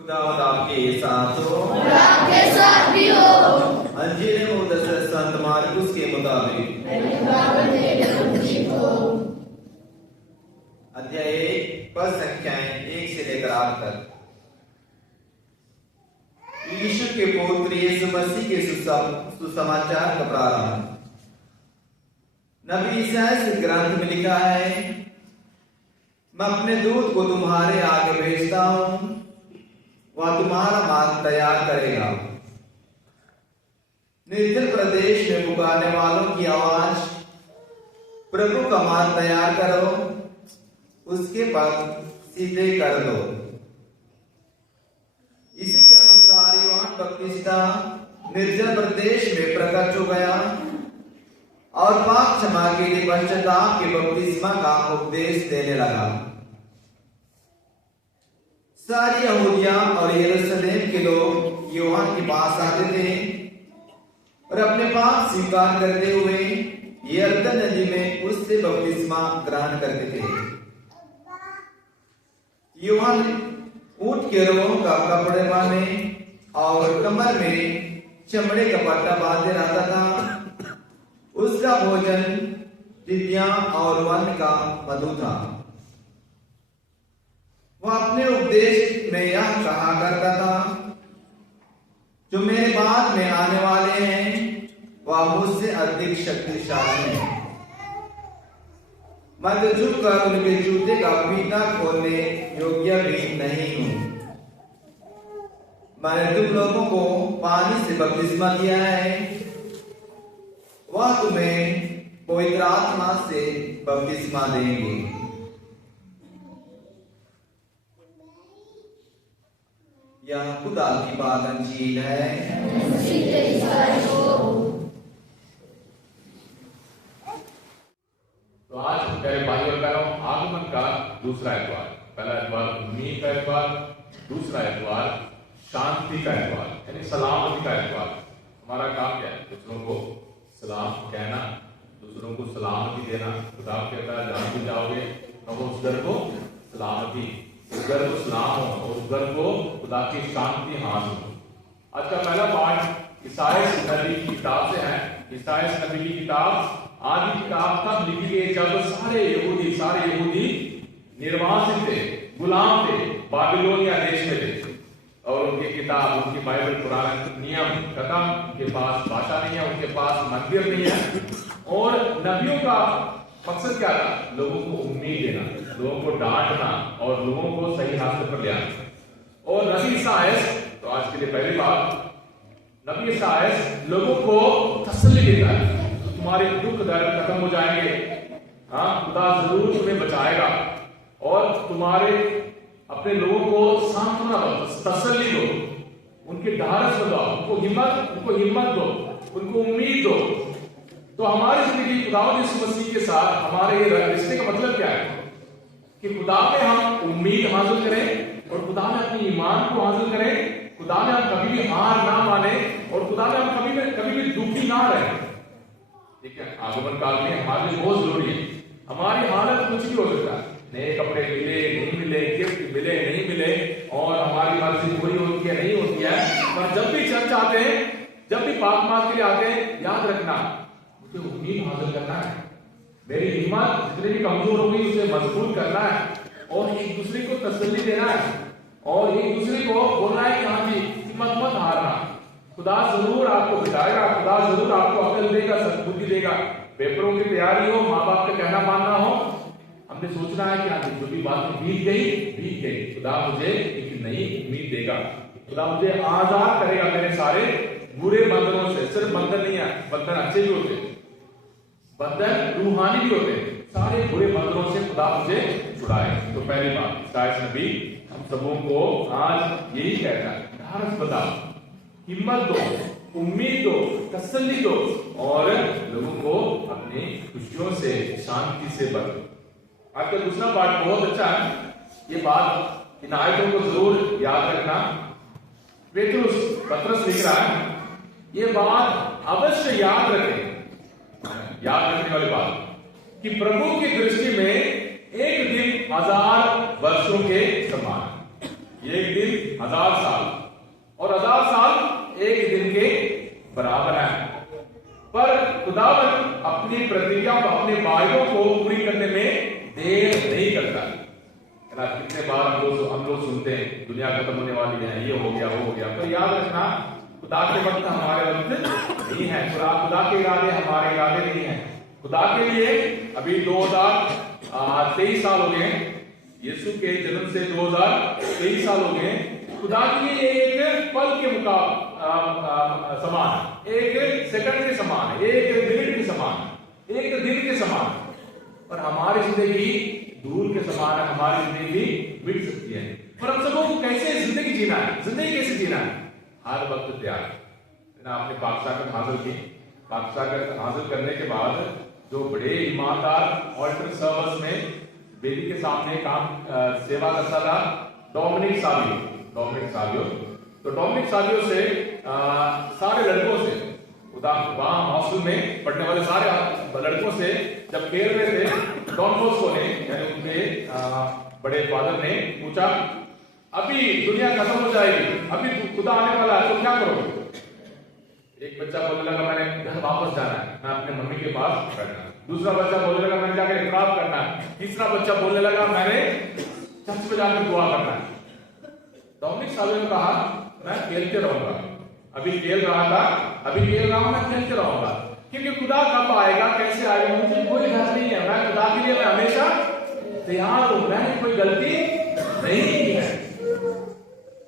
खुदावंद आपके साथ हो और आपके साथ भी हो। अंजील मुक़द्दस संत मार्कुस के मुताबिक अध्याय 1 पद संख्याएं 1 से लेकर 8 तक। यीशु के पुत्र यीशु मसीह के सुसमाचार का प्रारंभ। नबी ईसाया इस ग्रंथ में लिखा है, मैं अपने दूत को तुम्हारे आगे भेजता हूं, वह तुम्हारा मार्ग तैयार करेगा। निर्जल प्रदेश में पुकारने वालों की आवाज, प्रभु का मार्ग तैयार करो, उसके पथ सीधे कर दो। इसी के अनुसार यूहन्ना बपतिस्मा निर्जल प्रदेश में प्रकट हो गया और पाप क्षमा के लिए पश्चाताप के बपतिस्मा का उपदेश देने लगा। सारी यहूदिया और यरूशलेम के लोग यूहन्ना के पास आते थे और अपने पाप स्वीकार करते हुए यरदन नदी में उससे बपतिस्मा ग्रहण करते थे। यूहन्ना ऊंट के रोमों का कपड़े बांधे और कमर में चमड़े का पट्टा बांधे रहता था। उसका भोजन टिड्डियां और वन का मधु था। वह अपने उपदेश में यह कहा करता था, जो मेरे बाद में आने वाले हैं वह मुझसे अधिक शक्तिशाली है। मैं तो झुककर उनके जूते का फीता खोलने योग्य भी नहीं हूं। मैंने तुम लोगों को पानी से बपतिस्मा दिया है, वह तुम्हें पवित्र आत्मा से बपतिस्मा देंगे। यह खुदा की बात अंजील है। तो आज प्यारे भाई और बहनों, आगमन का दूसरा एतवार, पहला एतवार उम्मीद का एतवार, दूसरा एतवार शांति का एतवार यानी सलामती का एतवार। हमारा काम क्या है? दूसरों को सलाम कहना, दूसरों को सलामती देना। खुदा कहता है, जहां भी जाओगे कहो उस घर को सलामती, उस घर को सलाम हो और उस घर को खुदा की शांति हासिल हो। आज का पहला पाठ ईसाया नबी की किताब से है। ईसाया नबी की किताब आदि किताब तब लिखी गई जब सारे यहूदी निर्वासित थे, गुलाम थे, बाबिलोनिया देश में थे और उनकी किताब, उनकी बाइबल, पुराने नियम खत्म, उनके पास भाषा नहीं है, उनके पास मंदिर नहीं है। और नबियों का मकसद क्या था? लोगों को उम्मीद देना, लोगों को डांटना और लोगों को सही रास्ते पर ले आना। और नबी ईसाया, तो आज के लिए पहली बात, नबी ईसाया लोगों को तसल्ली देता है, तुम्हारे दुख दर्द खत्म हो जाएंगे, हाँ खुदा जरूर तुम्हें बचाएगा और तुम्हारे अपने लोगों को सांत्वना दो, तसल्ली दो, उनके ढाढ़स बढ़ाओ, उनको हिम्मत दो, उनको उम्मीद दो। तो हमारी जिंदगी खुदावंद यीशु मसीह के साथ हमारे रिश्ते का मतलब क्या है? कि खुदा में हम उम्मीद हासिल करें और खुदा में अपनी ईमान को हासिल करें, खुदा में हम कभी भी हार ना माने और खुदा में हम कभी भी दुखी ना रहे। ठीक है, आगमन काल में हमारे लिए बहुत जरूरी है। हमारी हालत कुछ भी हो सकता है, नए कपड़े मिले नहीं मिले, गिफ्ट मिले नहीं मिले और हमारी मर्जी पूरी होती है नहीं होती है, पर जब भी चर्च आते हैं, जब भी पाप माफ के लिए आते हैं, याद रखना मुझे उम्मीद हासिल करना है, मेरी हिम्मत जितनी भी कमजोर होगी उसे मजबूत करना है और एक दूसरे को तसल्ली देना है और एक दूसरे को बोलना है कि हाँ जी हिम्मत मत हारना, खुदा जरूर आपको बचाएगा, खुदा जरूर आपको अकल देगा, सद्बुद्धि देगा। पेपरों की तैयारी हो, माँ बाप का कहना मानना हो, हमने सोचना है कि हाँ जो भी बात बीत गई, खुदा मुझे एक नई उम्मीद देगा, खुदा मुझे आजाद करेगा मेरे सारे बुरे बंधनों से। सिर्फ बंधन नहीं है, बंधन अच्छे भी होते, बंधन रूहानी भी होते, सारे बुरे बंधनों से खुदा मुझे छुड़ाए। तो पहली बात ईसाया नबी हम सबों को आज यही कहता है, ढाढ़स बंधाओ, हिम्मत दो, उम्मीद दो, तसल्ली दो और लोगों को अपनी खुशियों से, शांति से भरो। आज का दूसरा पाठ बहुत अच्छा है। ये बात, इन आयतों को जरूर याद रखना। पतरस लिख रहा है, ये बात अवश्य याद रखें, याद रखने वाली बात, कि प्रभु की दृष्टि में एक दिन 1000 वर्षों के समान। एक दिन 1000 साल, और 1000 साल एक दिन के बराबर है। पर खुदावन अपनी प्रतिज्ञा, अपने वायदों को पूरी करने में देर नहीं करता है ना। कितने बार हम लोग सुनते हैं दुनिया खत्म होने वाली है, ये हो गया वो हो गया, पर याद रखना खुदा के वक्त हमारे वक्त नहीं है, खुदा के इरादे हमारे इरादे नहीं है। खुदा के लिए अभी 2023 साल हो गए, यीशु के जन्म से 2023 साल हो गए। खुदा के लिए एक पल के समान, एक सेकंड के समान, एक मिनट के समान, एक दिन के समान, पर हमारी जिंदगी दूर के समान है। हमारी जिंदगी बीत सकती है, पर हम सबों को कैसे जिंदगी जीना है, जिंदगी कैसे जीना है, हर वक्त तैयार है। आपने पाकसागत हासिल की, पाकसागत हासिल करने के बाद जो बड़े ईमानदार ऑल्टर सर्विस में बेदी के सामने काम सेवा करता था डोमिनिक सालियो, तो डोमिनिक सालियो से सारे लड़कों से, वहां हॉस्टल में पढ़ने वाले सारे लड़कों से जब खेल रहे थे, डॉन बॉस्को ने यानी उनके बड़े फादर ने पूछा, अभी दुनिया खत्म हो जाएगी, अभी खुदा आने वाला है, तो क्या करोगे? एक बच्चा बोलने लगा मैंने घर वापस जाना है, मैं अपने मम्मी के पास बैठना। दूसरा बच्चा बोलने लगा मैंने जाकर इकरार करना है। तीसरा बच्चा बोलने लगा मैंने चर्च में जाकर दुआ करना है। डोमिनिक सालियो ने कहा मैं खेलते रहूंगा, अभी खेल रहा था, अभी खेल रहा हूं, मैं खेलते रहूंगा, क्योंकि खुदा कब आएगा, कैसे आएगा, मुझे कोई डर नहीं है। मैं खुदा के लिए मैं हमेशा तैयार हूं, मैंने कोई गलती नहीं की है,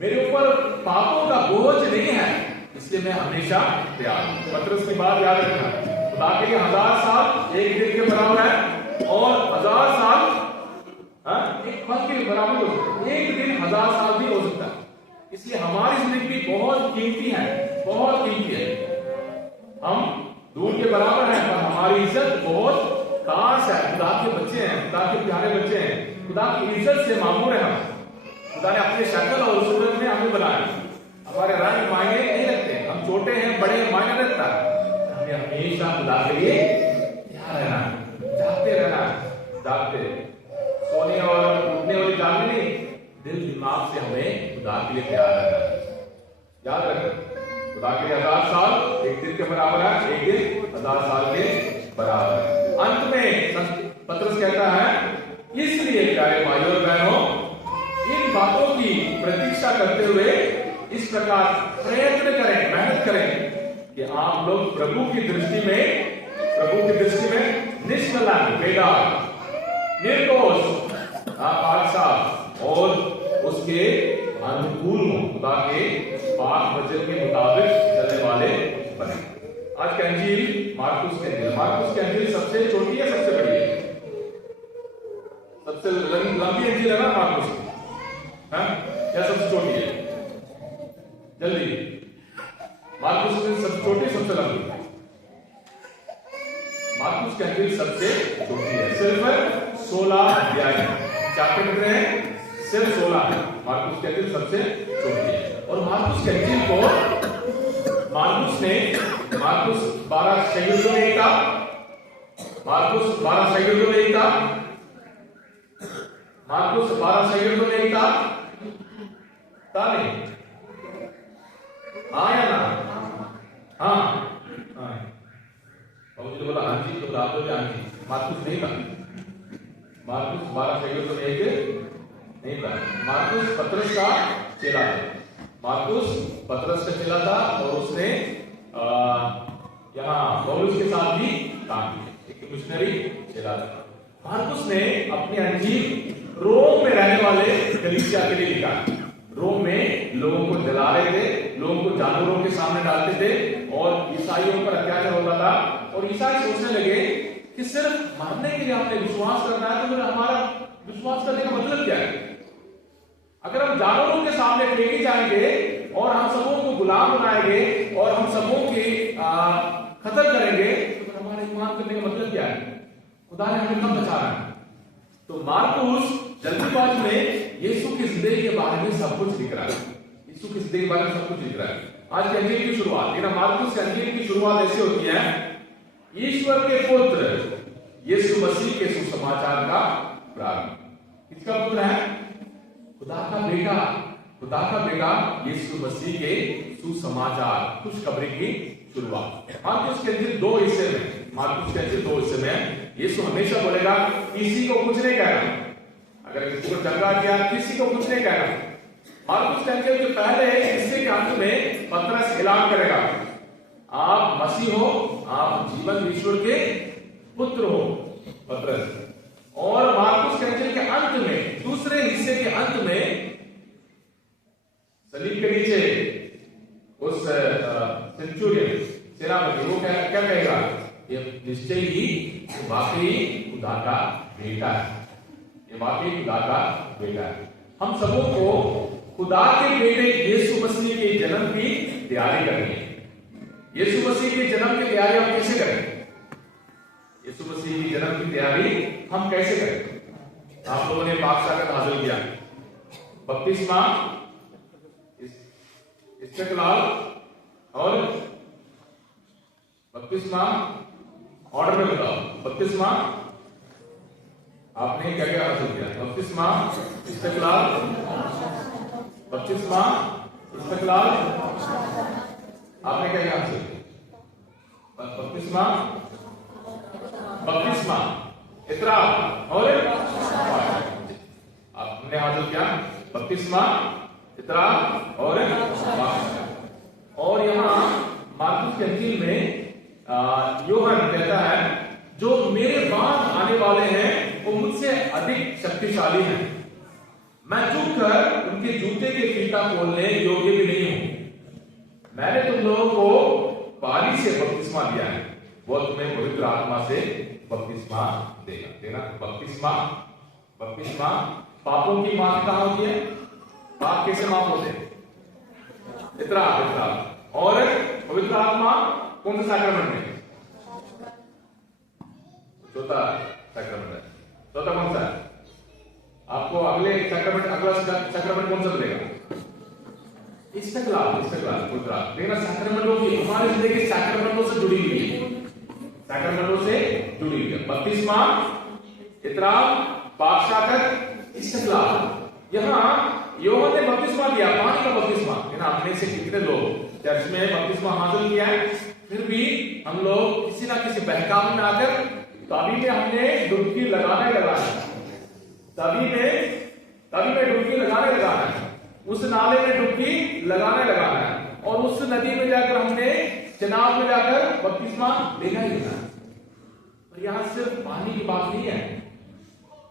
मेरे ऊपर पापों का बोझ नहीं है, इसलिए मैं हमेशा तैयार हूं। पतरस की बात याद रखना, खुदा के लिए 1000 साल एक दिन के बराबर है, और 1000 साल एक पल के बराबर हो सकता है, एक दिन 1000 साल भी हो सकता है। इसलिए हमारी जिंदगी बहुत कीमती है, बहुत कीमती है। हम दूर के बराबर हैं, पर हमारी इज्जत बहुत खास है। खुदा के बच्चे हैं, खुदा के प्यारे बच्चे हैं, खुदा की इज्जत से मामूर है हम। खुदा ने अपने शक्ल और सूरत में हमें बनाया, हमारे रंग मायने नहीं रखते, हम छोटे हैं बड़े हैं मायने रखता है। हमें हमेशा खुदा के लिए तैयार रहना, जागते रहना, जागते, सोने और उठने वाली जागने नहीं, दिल दिमाग से हमें खुदा के लिए तैयार रहना। याद रखना, खुदा के लिए 1000 साल एक दिन के बराबर है, एक दिन 1000 साल के बराबर है। अंत में पतरस कहता है, इसलिए प्यारे भाइयों और बहनों, इन बातों की प्रतीक्षा करते हुए इस प्रकार प्रयत्न करें, मेहनत करें कि आप लोग प्रभु की दृष्टि में निष्कलंक, बेदाग, निर्दोष, पाक और उसके अनुकूल हो, खुदा के पाक वचन के मुताबिक चलने वाले बने। आज का अंजील मार्कुस के अंजील सबसे छोटी है, सबसे बड़ी है, सबसे लंबी अंजील है ना मार्कुस की, या सबसे छोटी है? जल्दी, मार्कुस की सबसे छोटी, सबसे लंबी? मार्कुस के अंजील सबसे छोटी है, सिर्फ 16 अध्याय है, चैप्टर कितने हैं? सिर्फ 16 है। मार्कुस के अंजील सबसे छोटी है, और मार्कुस के अंजील को मार्कुस 12 शहीदों में लिखा, मार्कुस 12 शहीदों में लिखा, मार्कुस 12 शहीदों में लिखा था नहीं? हाँ या ना? हाँ, और मुझे बोला हाँ जी, तो बता दो हाँ जी। मार्कुस नहीं था, मार्कुस 12 शहीदों में एक नहीं था। मार्कुस पतरस का चेला था, मार्कुस पतरस का चेला था, और उसने यहाँ पौलुस के साथ भी काम किया, एक मिशनरी चेला था। मार्कुस ने अपनी अंजील रोम में रहने वाले कलीसिया के लिए लिखा। रोम में लोगों को जला रहे थे, लोगों को जानवरों के सामने डालते थे, और ईसाइयों पर अत्याचार होता था, और ईसाई सोचने लगे कि सिर्फ मानने के लिए आपने विश्वास करना है, तो फिर हमारा विश्वास करने का मतलब क्या है? अगर हम जानवरों के सामने फेंके जाएंगे और हम सबों को गुलाम बनाएंगे और हम सबों के खत्म करेंगे, तो फिर हमारा ईमान करने का मतलब क्या है? खुदा ने हमें कब बचाना है? तो मार्कुस जल्दीबाजी में यीशु की जिंदगी के बारे में सब कुछ लिख रहा है, यीशु की जिंदगी के बारे में सब कुछ लिख रहा है। आज के अंजील की शुरुआत, मार्कुस के अंजील की शुरुआत ऐसी होती है, ईश्वर के पुत्र यीशु मसीह के सुसमाचार का प्रारंभ। किसका पुत्र है? खुदा का बेटा खुदा का बेटा यीशु मसीह के सुसमाचार खुशखबरी की शुरुआत। मार्कुस के अंजिल दो हिस्से में, मार्कुस के अंजिल दो हिस्से में यीशु हमेशा बोलेगा किसी को कुछ नहीं कहना, अगर किसी को चंगा किया किसी को कुछ नहीं कहना। मार्कुस के अंजिल के पहले हिस्से के अंत में पतरस ऐलान करेगा आप मसीह हो, आप जीवन ईश्वर के पुत्र हो, पतरस। और मार्कुस के अंजिल के अंत में, दूसरे हिस्से के अंत में सलीब के नीचे उस सेंचुरियन सेनापति वो क्या कहेगा, ये निश्चय ही वाकई खुदा का बेटा है, ये वाकई खुदा का बेटा है। हम सबों को खुदा के बेटे यीशु मसीह के जन्म की तैयारी करनी है। यीशु मसीह के जन्म की तैयारी हम कैसे करें? यीशु मसीह की जन्म की तैयारी हम कैसे करें? आप लोगों ने पाक हासिल किया, बपतिस्मा, इस्तेकलाल और बपतिस्मा ऑर्डर में बताओ। बपतिस्मा आपने क्या क्या हासिल किया? बपतिस्मा, इस्तेकलाल, बपतिस्मा, इस्तेकलाल, आपने क्या क्या हासिल किया? बपतिस्मा, बपतिस्मा, इतराब और आपने हासिल किया बपतिस्मा, इतराब और यहां मार्कुस के अंजिल में यूहन्ना कहता है जो मेरे बाद आने वाले हैं वो मुझसे अधिक शक्तिशाली हैं, मैं झुककर उनके जूते के फीता खोलने योग्य भी नहीं हूं। मैंने तुम लोगों को पानी से बपतिस्मा दिया है, वो तुम्हें पवित्र आत्मा से बपतिस्मा देना। बपतिस्मा पापों की माफी कहां होती है? पाप कैसे माफ होते हैं? इतराब। और पवित्र आत्मा कौन सा सैक्रमेंट है? चौथा सैक्रमेंट है। चौथा कौन सा है? आपको अगला सैक्रमेंट कौन सा मिलेगा? इस्तेकलाल। पवित्र लेकिन सैक्रमेंटों की हमारी जिंदगी सैक्रमेंटों से जुड़ी हुई है, सैक्रमेंटों से जुड़ी हुई है। बपतिस्मा, इतराब, पाकशाकत, इस्तेकलाल। यहां यूहन्ना ने बपतिस्मा दिया, पानी का बपतिस्मा। अपने से कितने लोग चर्च में बपतिस्मा हासिल किया है, फिर भी हम लोग किसी ना किसी बहकाव में आकर तभी में हमने डुबकी लगाने लगा है, तभी में डुबकी लगाने लगा है, उस नाले में डुबकी लगाने लगा है, और उस नदी में जाकर हमने चनाव में जाकर बपतिस्मा लेना ही लेना है। और यहां सिर्फ पानी की बात नहीं है,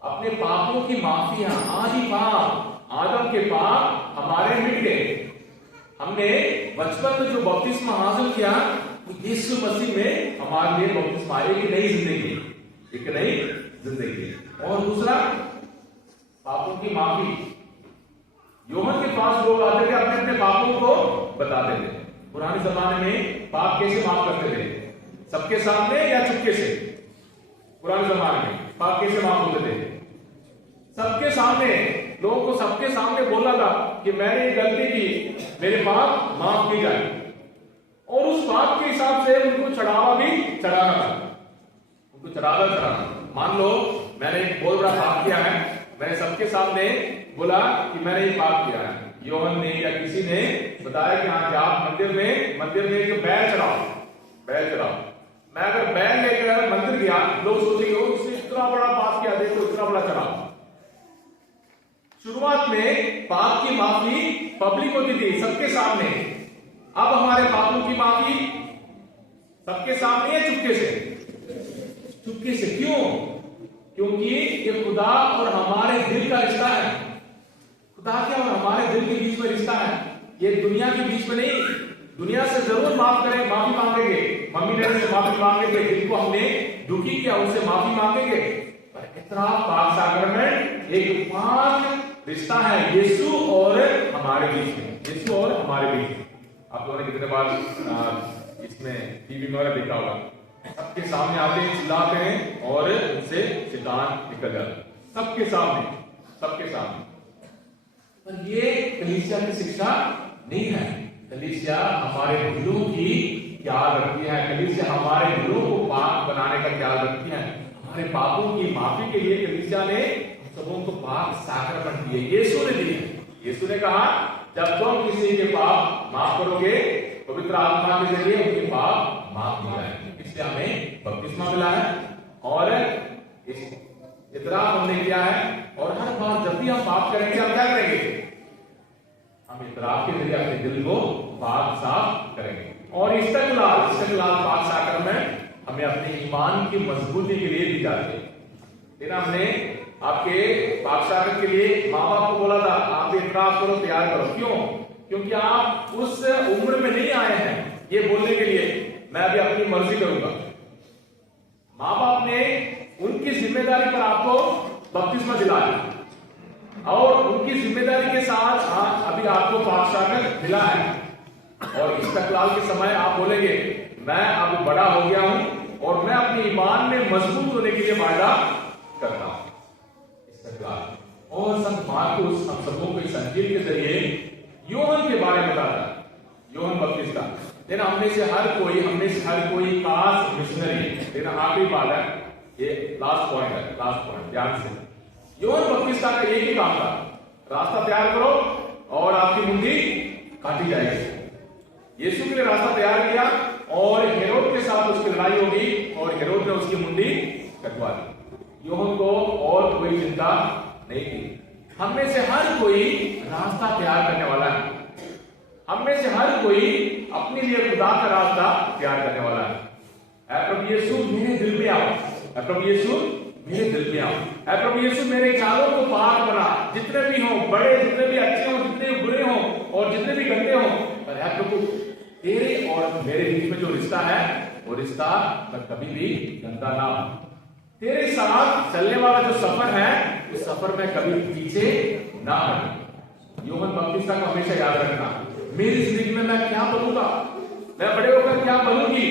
अपने पापों की माफी है। आदि पाप, आदम के पाप हमारे मिट गए। हमने बचपन में जो बपतिस्मा हासिल किया वो यीशु मसीह में हमारे लिए बपतिस्मा, एक नई जिंदगी। और दूसरा पापों की माफी। यूहन्ना के पास लोग आते थे, अपने अपने पापों को बताते थे। पुराने जमाने में पाप कैसे माफ करते थे? सबके सामने या चुपके से? पुराने जमाने में पाप कैसे माफ होते थे? सबके सामने, लोगों को सबके सामने बोला था कि मैंने ये गलती की, मेरे पाप माफ किए जाए, और उस पाप के हिसाब से उनको चढ़ावा भी चढ़ाना था, उनको चढ़ाना। मान लो मैंने एक बहुत बड़ा पाप किया है, मैंने सबके सामने बोला कि मैंने ये पाप किया है। यूहन्ना ने या किसी ने बताया कि हाँ आप मंदिर में एक बैल चढ़ाओ। मैं अगर बैल लेकर मंदिर गया, लोग सोचेंगे उसने इतना बड़ा पाप किया, देखो इतना बड़ा चढ़ाओ। शुरुआत में पाप की माफी पब्लिक होती थी, सबके सामने। अब हमारे पापों की माफी सबके सामने है, चुपके से। क्यों? क्योंकि ये खुदा और हमारे दिल का रिश्ता है। खुदा क्या और हमारे दिल के बीच में रिश्ता है, ये दुनिया के बीच में नहीं। दुनिया से जरूर माफी मांगेंगे, मम्मी डैडी से माफी मांगेंगे, जिनको हमने दुखी किया उनसे माफी मांगेंगे। पर इतना पाक सैक्रमेंट एक पाक रिश्ता है यीशु और हमारे बीच में। आप लोगों ने कितने बार इसमें टीवी में देखा होगा, सबके सामने आते हैं, चिल्लाते हैं और उनसे शैतान निकल जाता है, सबके सामने। पर ये कलीसिया की शिक्षा नहीं है। कलीसिया हमारे दिलों की ख्याल रखती है, कलीसिया हमारे दिलों को पाक बनाने का ख्याल रखती है। हमारे पापों की माफी के लिए कलीसिया ने सबों को पाक सैक्रमेंट दिए, यीशु ने दिए। यीशु ने कहा जब तुम किसी के पाप माफ करोगे, पवित्र आत्मा के जरिए उनके पाप माफ किए जाएंगे। इसलिए हमें बपतिस्मा मिला है और इस इतराफ हमने किया है। और हर बार जब भी हम पाप करेंगे, हम क्या करेंगे? हम इतराफ के जरिए अपने दिल को पाक साफ करेंगे। और इस्तकलाल पाक साकर में हमें अपने ईमान की मजबूती के लिए दी जाती है। लेकिन हमने आपके पाक साकर के लिए माँ बाप को बोला था, आप इतराफ करो, तैयार करो। क्यों? क्योंकि आप उस उम्र में नहीं आए हैं ये बोलने के लिए मैं अभी अपनी मर्जी करूंगा। माँ बाप ने उनकी जिम्मेदारी पर आपको बपतिस्मा दिलाया और उनकी जिम्मेदारी के साथ अभी आपको पाक साकर मिला है। और इस्तकलाल के समय आप बोलेंगे, मैं अब बड़ा हो गया हूं और मैं अपने ईमान में मजबूत होने के लिए वादा करता हूं। इस्तकलाल और संत मार्कुस हम सबों को इस अंजील के जरिए यूहन्ना के बारे में बताता है, यूहन्ना बपतिस्मा। लेकिन हमने से हर कोई खास मिशनरी। लेकिन आखिरी बात है, ये लास्ट पॉइंट ध्यान से। यूहन्ना बपतिस्मा का एक ही काम था, रास्ता तैयार करो और आपकी मुंडी काटी जाएगी। यीशु के लिए रास्ता तैयार किया और हेरोद के साथ उसकी लड़ाई होगी और हेरोद ने उसकी मुंडी कटवा दी। यूहन्ना को और कोई चिंता नहीं थी। हम में से हर कोई रास्ता तैयार करने वाला है। हम में से हर कोई अपने लिए खुदा का रास्ता तैयार करने वाला है। ऐ प्रभु यीशु मेरे दिल में आओ, ऐ प्रभु यीशु मेरे दिल में आओ, ऐ प्रभु यीशु मेरे ख्यालों को पाक बना, जितने भी हों, बड़े जितने भी अच्छे हों, जितने भी बुरे हों और जितने भी गंदे हों, पर ऐ प्रभु तेरे और मेरे बीच में जो रिश्ता है वो रिश्ता कभी भी गंदा ना हो। तेरे साथ चलने वाला जो सफर है उस सफर में कभी पीछे ना हटे। यूहन्ना बपतिस्मा को हमेशा याद रखना, मेरी जिंदगी में मैं क्या बनूंगा, मैं बड़े होकर क्या बनूंगी।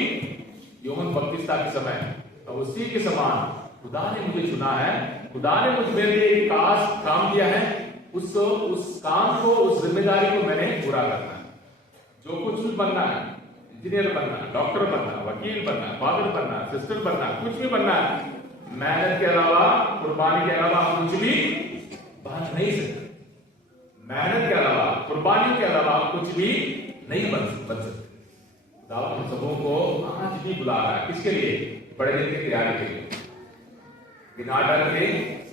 यूहन्ना बपतिस्मा के समय तो उसी के समान खुदा ने मुझे चुना है, खुदा ने मुझ मेरे लिए एक खास काम दिया है। उस काम को, उस जिम्मेदारी को मैंने पूरा करना है। जो कुछ भी बनना है, इंजीनियर बनना है, डॉक्टर बनना है, वकील बनना है, फादर बनना है, सिस्टर बनना है, कुछ भी बनना है, मेहनत के अलावा, कुर्बानी के अलावा हम कुछ भी बन नहीं सकते। मेहनत के अलावा, कुर्बानी के अलावा हम कुछ भी नहीं बन सकते। खुदा हम सबों को आज भी बुला रहा है, किसके लिए? बड़े दिन की तैयारी के लिए। बिना डर के,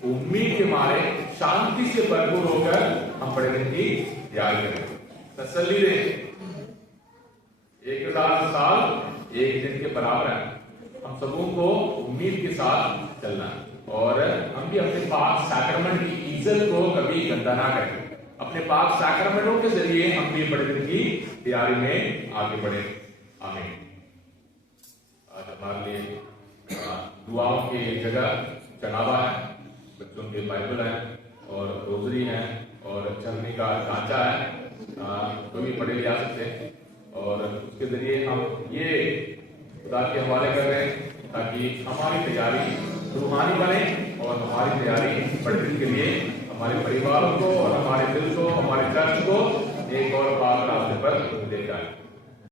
उम्मीद के मारे, शांति से भरपूर होकर हम बड़े दिन की तैयारी करें। तसल्ली दे, 1000 साल एक दिन के बराबर है। हम सबों को उम्मीद के साथ चलना है और हम भी अपने पाक सैक्रमेंट की इज्जत को कभी गंदा ना करें। अपने पाक सैक्रमेंटों के जरिए हम भी बड़े दिन की तैयारी में आगे बढ़े। आमीन। आज हमारे लिए दुआओं की जगह चढ़ावा है, बच्चों के बाइबल है और रोजरी है और चलने का ढांचा है, तो भी पढ़े जा सकते हैं। और उसके जरिए हम ये खुदा के हवाले कर रहे हैं ताकि हमारी तैयारी रूहानी बने और हमारी तैयारी बड़े दिन के लिए हमारे परिवारों को और हमारे दिल को, हमारे चर्च को एक और पाक रास्ते पर ले जाए।